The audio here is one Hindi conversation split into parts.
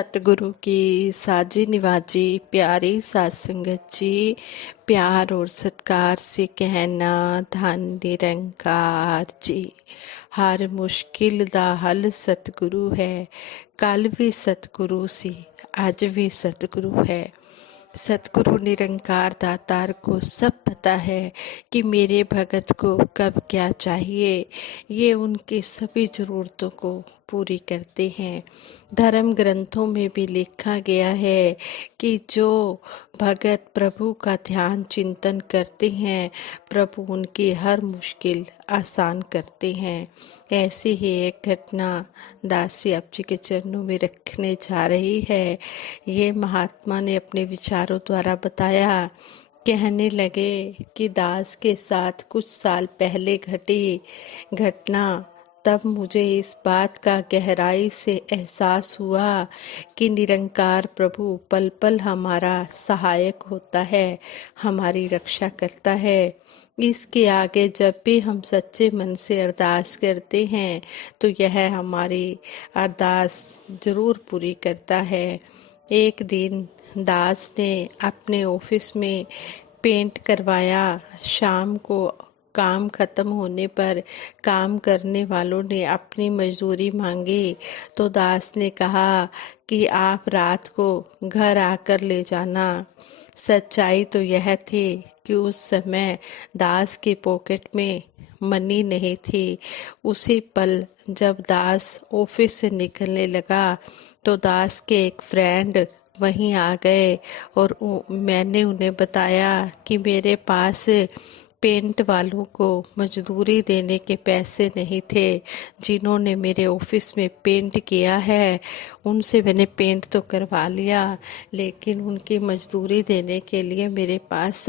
सतगुरु की साजी निवाजी प्यारी साध संगत जी, प्यार और सत्कार से कहना धन निरंकार जी। हर मुश्किल दा हल सतगुरु है। कल भी सतगुरु सी, अज भी सतगुरु है। सतगुरु निरंकार दातार को सब पता है कि मेरे भगत को कब क्या चाहिए। ये उनकी सभी जरूरतों को पूरी करते हैं। धर्म ग्रंथों में भी लिखा गया है कि जो भगत प्रभु का ध्यान चिंतन करते हैं, प्रभु उनकी हर मुश्किल आसान करते हैं। ऐसी ही एक घटना दासी आप जी के चरणों में रखने जा रही है। ये महात्मा ने अपने विचारों द्वारा बताया। कहने लगे कि दास के साथ कुछ साल पहले घटी घटना, तब मुझे इस बात का गहराई से एहसास हुआ कि निरंकार प्रभु पल पल हमारा सहायक होता है, हमारी रक्षा करता है। इसके आगे जब भी हम सच्चे मन से अरदास करते हैं तो यह हमारी अरदास जरूर पूरी करता है। एक दिन दास ने अपने ऑफिस में पेंट करवाया। शाम को काम खत्म होने पर काम करने वालों ने अपनी मजदूरी मांगी तो दास ने कहा कि आप रात को घर आकर ले जाना। सच्चाई तो यह थी कि उस समय दास की पॉकेट में मनी नहीं थी। उसी पल जब दास ऑफिस से निकलने लगा तो दास के एक फ्रेंड वहीं आ गए और मैंने उन्हें बताया कि मेरे पास पेंट वालों को मजदूरी देने के पैसे नहीं थे। जिन्होंने मेरे ऑफिस में पेंट किया है उनसे मैंने पेंट तो करवा लिया, लेकिन उनकी मजदूरी देने के लिए मेरे पास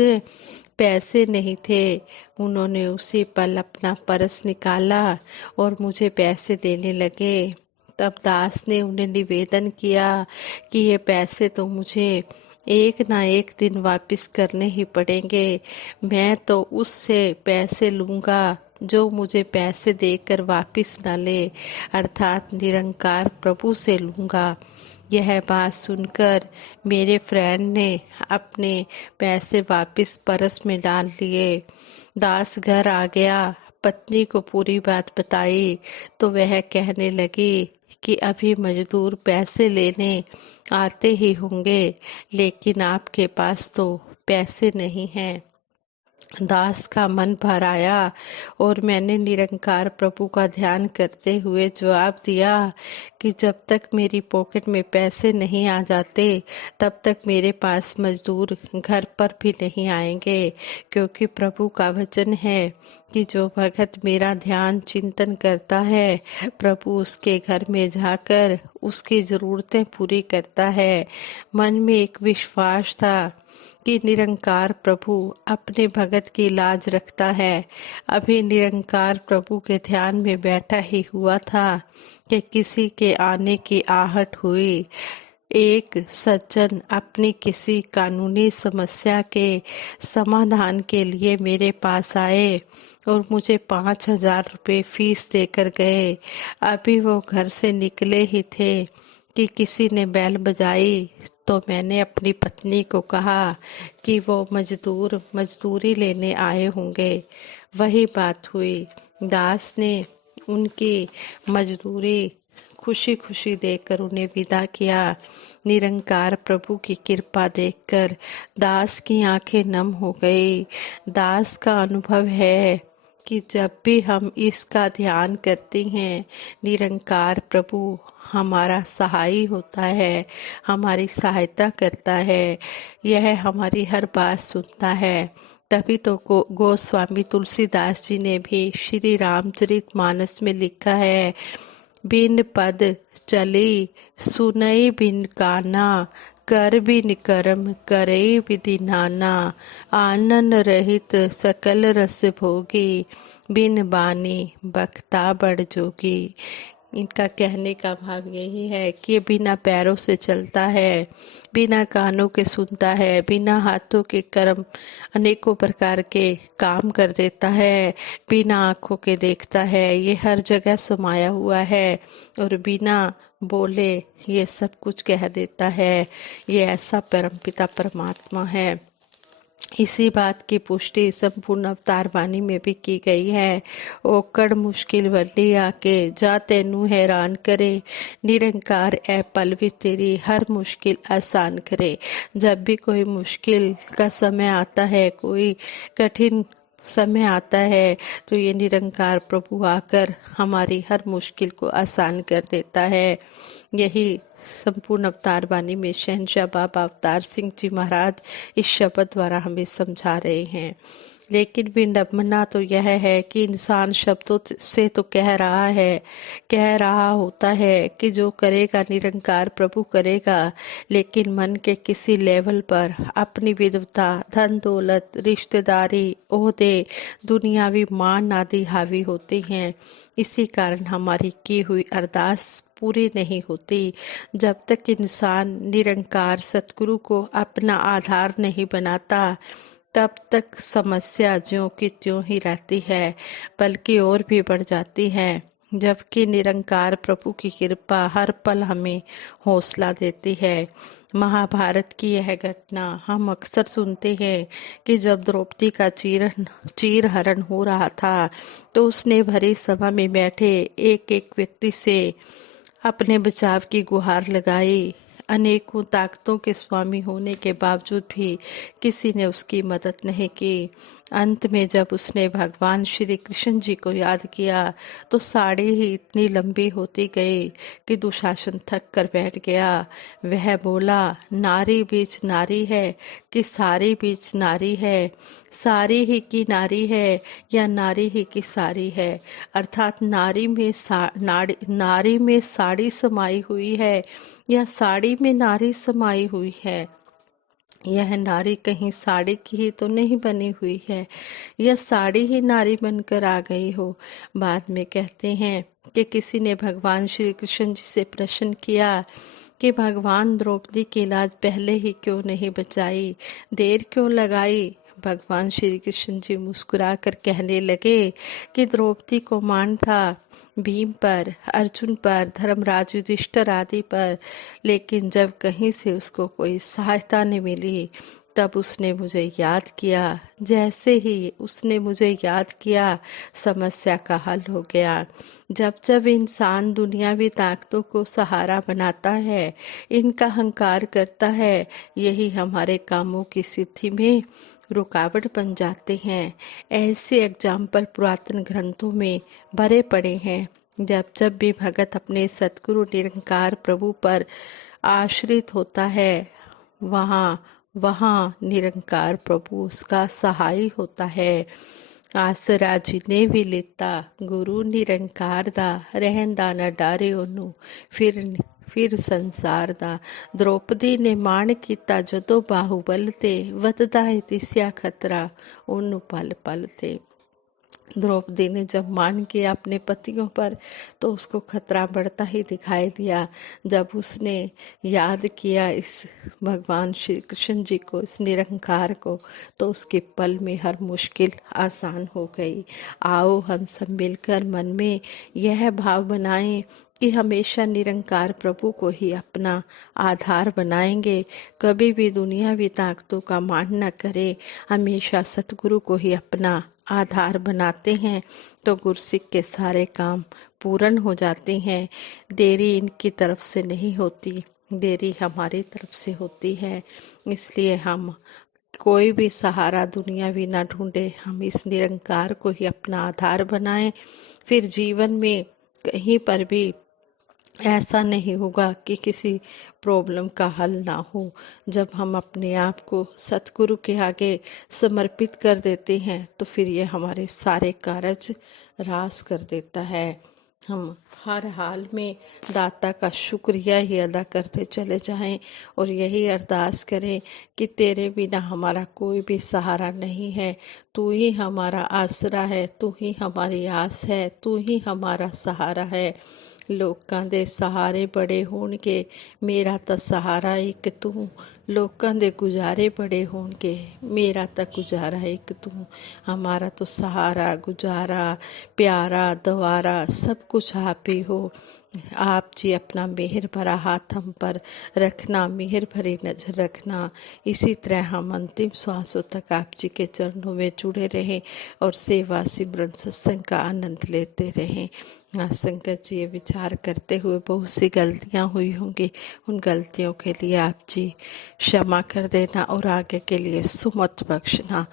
पैसे नहीं थे। उन्होंने उसी पल अपना पर्स निकाला और मुझे पैसे देने लगे। तब दास ने उन्हें निवेदन किया कि ये पैसे तो मुझे एक ना एक दिन वापस करने ही पड़ेंगे। मैं तो उससे पैसे लूंगा जो मुझे पैसे देकर वापस न ले, अर्थात निरंकार प्रभु से लूंगा। यह बात सुनकर मेरे फ्रेंड ने अपने पैसे वापस पर्स में डाल लिए। दास घर आ गया, पत्नी को पूरी बात बताई तो वह कहने लगी कि अभी मजदूर पैसे लेने आते ही होंगे, लेकिन आपके पास तो पैसे नहीं हैं। दास का मन भर आया और मैंने निरंकार प्रभु का ध्यान करते हुए जवाब दिया कि जब तक मेरी पॉकेट में पैसे नहीं आ जाते तब तक मेरे पास मजदूर घर पर भी नहीं आएंगे, क्योंकि प्रभु का वचन है कि जो भगत मेरा ध्यान चिंतन करता है प्रभु उसके घर में जाकर उसकी जरूरतें पूरी करता है। मन में एक विश्वास था कि निरंकार प्रभु अपने भगत की लाज रखता है। अभी निरंकार प्रभु के ध्यान में बैठा ही हुआ था कि किसी के आने की आहट हुई। एक सज्जन अपनी किसी कानूनी समस्या के समाधान के लिए मेरे पास आए और मुझे 5,000 रुपये फीस देकर गए। अभी वो घर से निकले ही थे कि किसी ने बैल बजाई तो मैंने अपनी पत्नी को कहा कि वो मजदूर मजदूरी लेने आए होंगे। वही बात हुई। दास ने उनकी मजदूरी खुशी खुशी देकर उन्हें विदा किया। निरंकार प्रभु की कृपा देखकर दास की आंखें नम हो गई। दास का अनुभव है कि जब भी हम इसका ध्यान करते हैं निरंकार प्रभु हमारा सहाय होता है, हमारी सहायता करता है, यह हमारी हर बात सुनता है। तभी तो गोस्वामी तुलसीदास जी ने भी श्री रामचरितमानस में लिखा है, बिन पद चली सुनई बिन काना, कर बिन कर्म करे विधि नाना, आनन रहित सकल रस भोगी, बिन बानी बख्ता बड़ जोगी। इनका कहने का भाव यही है कि ये बिना पैरों से चलता है, बिना कानों के सुनता है, बिना हाथों के कर्म अनेकों प्रकार के काम कर देता है, बिना आंखों के देखता है, ये हर जगह समाया हुआ है और बिना बोले ये सब कुछ कह देता है। ये ऐसा परमपिता परमात्मा है। इसी बात की पुष्टि संपूर्ण अवतार वाणी में भी की गई है। ओकड़ मुश्किल वली आके जा तेनू हैरान करे, निरंकार ऐ पल भी तेरी हर मुश्किल आसान करे। जब भी कोई मुश्किल का समय आता है, कोई कठिन समय आता है, तो ये निरंकार प्रभु आकर हमारी हर मुश्किल को आसान कर देता है। यही संपूर्ण अवतार वाणी में शहंशाह बाबा अवतार सिंह जी महाराज इस शब्द द्वारा हमें समझा रहे हैं। लेकिन विडंबना तो यह है कि इंसान शब्दों से तो कह रहा होता है कि जो करेगा निरंकार प्रभु करेगा, लेकिन मन के किसी लेवल पर अपनी विद्वता, धन दौलत, रिश्तेदारी, ओहदे, दुनियावी मान आदि हावी होते हैं। इसी कारण हमारी की हुई अरदास पूरी नहीं होती। जब तक इंसान निरंकार सतगुरु को अपना आधार नहीं बनाता, तब तक समस्या ज्यों की त्यों ही रहती है, बल्कि और भी बढ़ जाती है। जबकि निरंकार प्रभु की कृपा हर पल हमें हौसला देती है। महाभारत की यह घटना हम अक्सर सुनते हैं कि जब द्रौपदी का चीर हरण हो रहा था, तो उसने भरी सभा में बैठे एक एक व्यक्ति से अपने बचाव की गुहार लगाई। अनेकों ताकतों के स्वामी होने के बावजूद भी किसी ने उसकी मदद नहीं की। अंत में जब उसने भगवान श्री कृष्ण जी को याद किया, तो साड़ी ही इतनी लंबी होती गई कि दुशासन थक कर बैठ गया। वह बोला, नारी बीच नारी है कि सारी बीच नारी है, सारी ही की नारी है या नारी ही की सारी है। अर्थात नारी में साड़ी समाई हुई है या साड़ी में नारी समाई हुई है। यह नारी कहीं साड़ी की ही तो नहीं बनी हुई है, यह साड़ी ही नारी बनकर आ गई हो। बाद में कहते हैं कि किसी ने भगवान श्री कृष्ण जी से प्रश्न किया कि भगवान द्रौपदी की लाज पहले ही क्यों नहीं बचाई, देर क्यों लगाई। भगवान श्री कृष्ण जी मुस्कुरा कर कहने लगे कि द्रौपदी को मान था भीम पर, अर्जुन पर, धर्मराज युधिष्ठिर आदि पर, लेकिन जब कहीं से उसको कोई सहायता नहीं मिली, तब उसने मुझे याद किया। जैसे ही उसने मुझे याद किया, समस्या का हल हो गया। जब जब इंसान दुनियावी ताकतों को सहारा बनाता है, इनका अहंकार करता है, यही हमारे कामों की सिद्धि में रुकावट बन जाते हैं। ऐसे एग्जाम्पल पुरातन ग्रंथों में भरे पड़े हैं। जब जब भी भगत अपने सतगुरु निरंकार प्रभु पर आश्रित होता है, वहाँ वहाँ निरंकार प्रभु उसका सहाय होता है। आसरा जिन्हें भी लेता गुरु निरंकार दा, रहंदा न डारे ओनू फिर संसार दा। द्रौपदी ने माण कीता जदों बाहुबल ते, वधदा है तिस्या खतरा ओनू पल पल ते। द्रौपदी ने जब मान किया अपने पतियों पर, तो उसको खतरा बढ़ता ही दिखाई दिया। जब उसने याद किया इस भगवान श्री कृष्ण जी को, इस निरंकार को, तो उसके पल में हर मुश्किल आसान हो गई। आओ हम सब मिलकर मन में यह भाव बनाएं कि हमेशा निरंकार प्रभु को ही अपना आधार बनाएंगे। कभी भी दुनियावी ताकतों का मान न करें, हमेशा सतगुरु को ही अपना आधार बनाते हैं, तो गुरसिक के सारे काम पूर्ण हो जाते हैं। देरी इनकी तरफ से नहीं होती, देरी हमारी तरफ से होती है। इसलिए हम कोई भी सहारा दुनियावी ना ढूंढे, हम इस निरंकार को ही अपना आधार बनाएं। फिर जीवन में कहीं पर भी ऐसा नहीं होगा कि किसी प्रॉब्लम का हल ना हो। जब हम अपने आप को सतगुरु के आगे समर्पित कर देते हैं, तो फिर ये हमारे सारे कार्य रास कर देता है। हम हर हाल में दाता का शुक्रिया ही अदा करते चले जाएं और यही अरदास करें कि तेरे बिना हमारा कोई भी सहारा नहीं है। तू ही हमारा आसरा है, तू ही हमारी आस है, तू ही हमारा सहारा है। ਲੋਕਾਂ ਦੇ ਸਹਾਰੇ ਬੜੇ ਹੋਣਗੇ, ਮੇਰਾ ਤਾਂ ਸਹਾਰਾ ਇੱਕ ਤੂੰ। ਲੋਕਾਂ ਦੇ ਗੁਜ਼ਾਰੇ ਬੜੇ होंगे, मेरा तो गुजारा एक तू। हमारा तो सहारा गुजारा प्यारा द्वारा सब कुछ आप ही हो। आप जी अपना मेहर भरा हाथ हम पर रखना, मेहर भरी नज़र रखना। इसी तरह हम अंतिम श्वासों तक आप जी के चरणों में जुड़े रहें और सेवा सिमरन सत्संग का आनंद लेते रहें। संगत जी ये विचार करते हुए बहुत सी गलतियां हुई होंगी, उन गलतियों के लिए आप जी क्षमा कर देना और आगे के लिए सुमत बख्शना,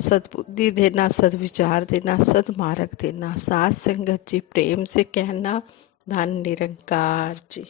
सद्बुद्धि देना, सद्विचार देना, सद्मार्ग देना। साथ संगत जी प्रेम से कहना, धन निरंकार जी।